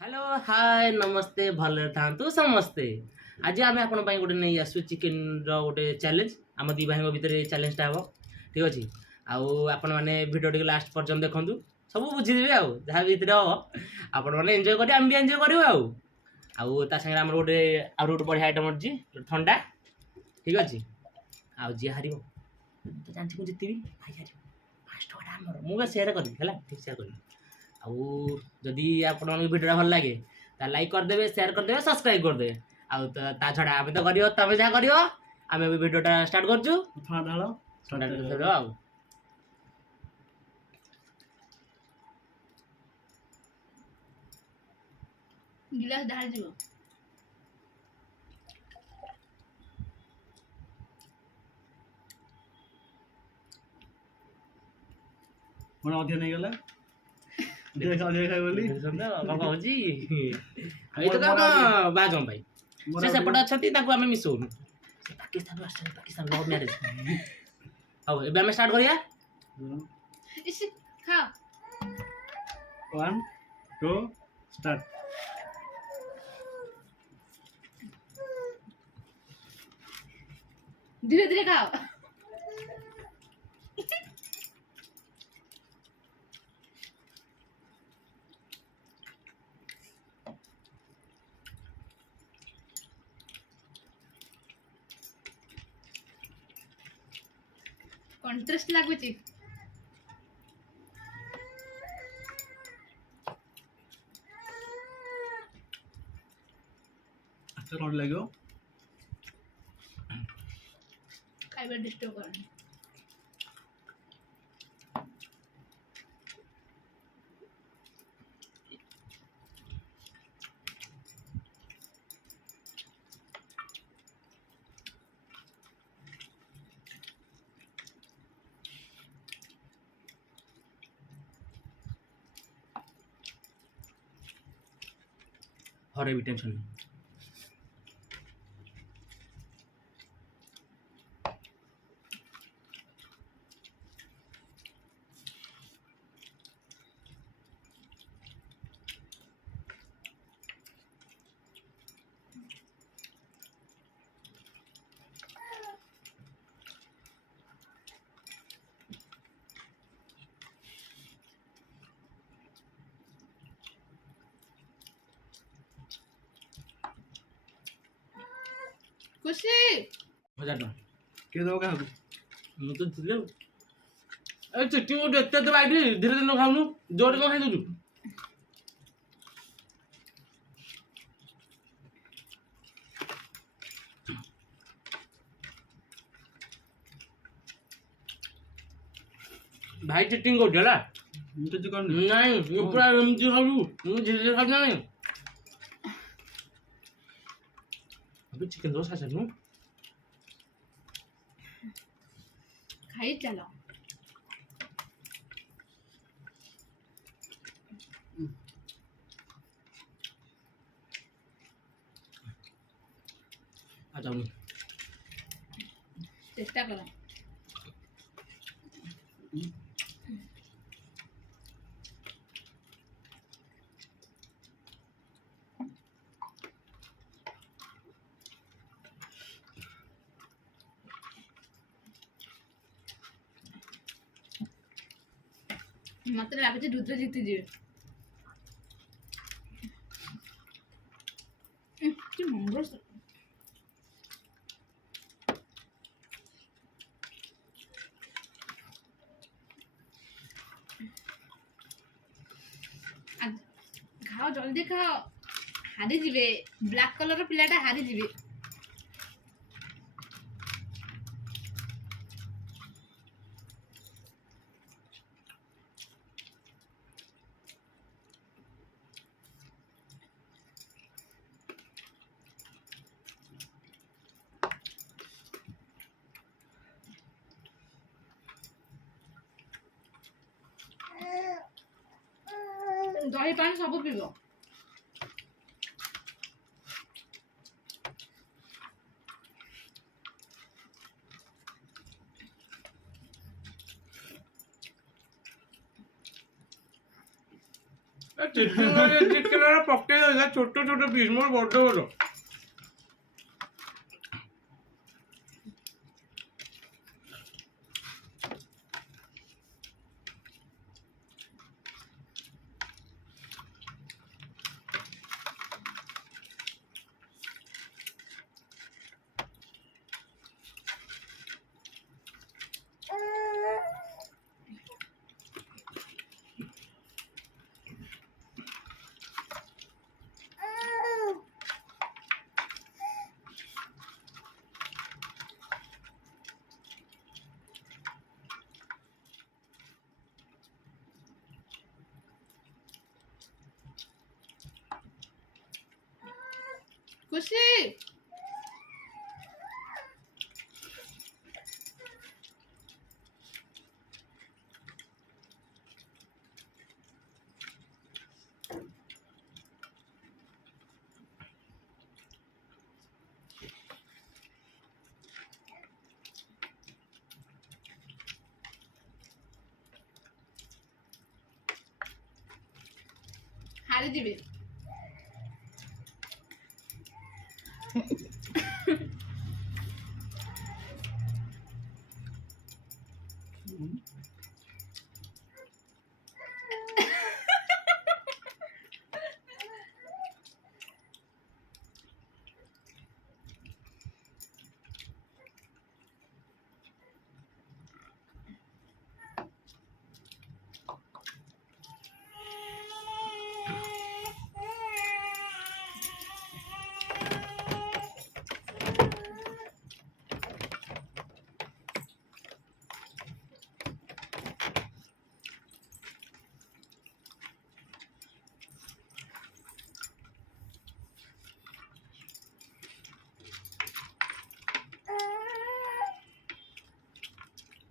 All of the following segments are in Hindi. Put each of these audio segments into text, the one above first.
हेलो हाय नमस्ते भले था समस्ते। आज आम आप गोटे नहीं आसु चिकेन रोटे चैलेंज आम दी भाई भितर चैलेंजटा हम ठीक अच्छे। आपण मैंने भिडियो टी लास्ट पर्यटन देखूँ सब बुझीदेवे जहाँ भितर हम आपण मैंने एंजॉय कर आम भी एंजॉय करूँ सागे आम गोटे गोटे बढ़िया आइटम अच्छी ठंडा ठीक अच्छे। जी हार तो जानते मुझे जीतवी भाई हार फास्ट आमर मुझे सेयार करी है ठीक सेयार करी। जदि आपण भिडियो भल लगे लाइक करदे सेयार करदे सब्सक्राइब करदे ता छड़ा आम तो कर तुम जहाँ कर आम भिडियोटा स्टार्ट कर गिलास ढाल दियो मन अधिक नहीं गला अधिक अधिक खाइ बोली बाजम भाई से सेपट अच्छा आम मिसौनु पाकिस्तान पाकिस्तान लव मैरिज हाँ ए आम स्टार्ट करिया इस खा 1 2 स्टार्ट धीरे धीरे खाओ। कंट्रास्ट लागुची अच्छा कौन लगे खाइबा डिस्टर्ब करनी हरे भी टेंशन नहीं खुशी 1000 टका के दो का ମୁଁ ତ ଥିଲି ଏ ଚିଟି ଗୋଟେ ଏତେ ତ ବାଇବି ଧୀରେ ଧୀରେ ଖାଉନୁ ଜୋରରେ କଣ ଖାଇଦଉଛୁ ଭାଇ ଚିଟିଂ କରୁଛି ହେଲା मुझे तो कौन ନାଇଁ ମୁଁ ପୁରା ଏମିତି ଖାଉଛୁ ମୁଁ ଧୀରେ ଧୀରେ ଖାଉଛୁ ନା ନାଇଁ अभी चिकन दोसा चलू खाई चलो आ जाऊनी चेष्टा करो मत लागे रुद्र जीती जी मंगल खाओ जल्दी खाओ हारी जीवे ब्लैक कलर पिलाटा हारी जीवे दही पानी सब पीब ଚିକେନ ପକେଇ ଦେଲା ଛୋଟ ଛୋଟ ପିସ୍ ମୋର ବଡ ବଡ। खुशी हारी जीवे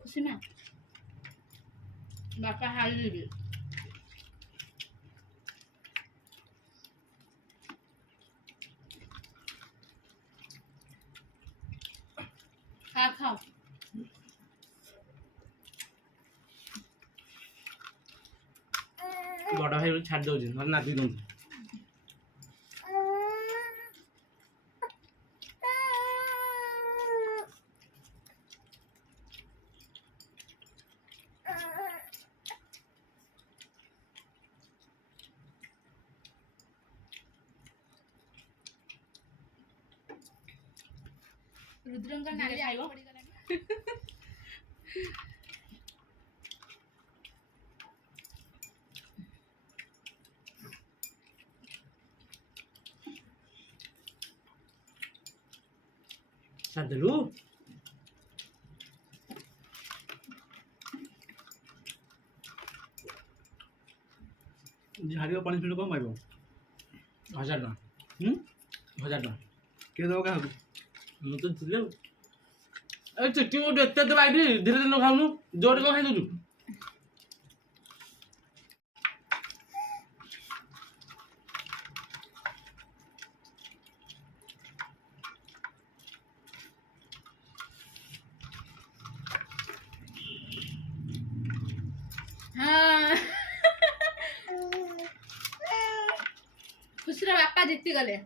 खुशी ना बापा हारी जीवे खा खाओ ବଡ ଭାଇ ବୋଲି ଛାଡି ଦଉଛି ନହେଲେ ନାଦି ଦଉଛି। रुद्रंका नाली आयो ଛାଡ଼ିଦେଲୁ ହାରିବ ପନିସମେଣ୍ଟ କଣ ପାଇବ? 1000 ଟଙ୍କା। 1000 ଟଙ୍କା କିଏ ଦେବ କାହାକୁ? ମୁଁ ତ ଥିଲି ଆଉ ଏ ଚିକେନ ଗୋଟେ ଏତେ ଏତେ ବାଇବି ଧୀରେ ଧୀରେ ଖାଉନୁ ଜୋରରେ କଣ ଖାଇଦଉଛୁ। हाँ खुशी बापा जीती गले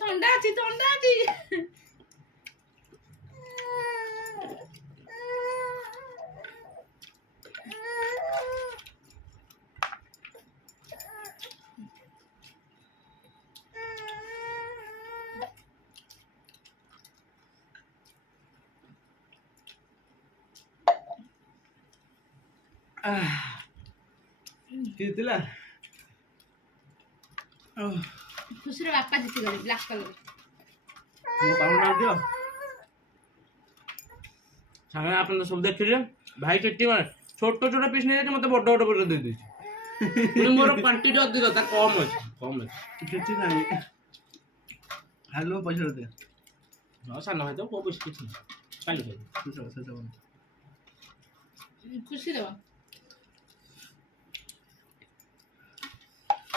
ठंडा अच्छी ठंडा अच्छी ଜିତିଲା खुशी बापा जीती गले ब्लैक कलर ମୋ ପାଉନା ଦିଅ ସାଙ୍ଗେ ଆପଣ ତ ସବୁ ଦେଖିଲେ ଭାଇ କେଟି ମାନେ ଛୋଟ ଛୋଟ ପିସ୍ ନେଇଯାଇଛି ମତେ ବଡ ବଡ କରି ଦେଇ ଦେଇଛି। ପୁଣି ମୋର କ୍ୱାଣ୍ଟିଟି ଅଧିକ ତା କମ୍ ଅଛି କିଛି ନାହିଁ ହାରିଲ ପଇସା ଦେ ହଁ ସାନ ଭାଇ ତ କୋଉ ପଇସା କିଛି ନାହିଁ କାଲି ଖାଇବି। खुशी दो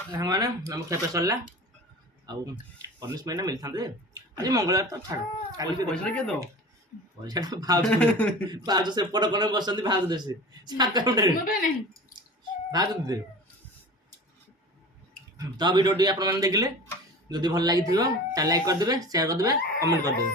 ସାଙ୍ଗମାନେ ଆମ ଖିଆପିଆ ସରିଲା ଆଉ ପନିସମେଣ୍ଟ ମିଳିଥାନ୍ତେ ଆଜି ମଙ୍ଗଳବାର ତ ଛାଡ଼ କାଲି ପଇସା କିଏ ଦବ? ପଇସାଟା ଭାଉଜ ଭାଉଜ ସେପଟ କୋଣରେ ବସନ୍ତି ଭାଉଜ ଦେશે ସାକାଉଣ୍ଟରେ ମୋ ପାଇଁ ନାହିଁ। ଭାଉଜ ଦେବେ। ତ ଭିଡ଼ିଓଟି ଆପଣମାନେ ଦେଖିଲେ ଯଦି ଭଲ ଲାଗିଥିବ ତାହେଲେ ଲାଇକ୍ କରିଦେବେ, ସେୟାର କରିଦେବେ, କମେଣ୍ଟ କରିଦେବେ।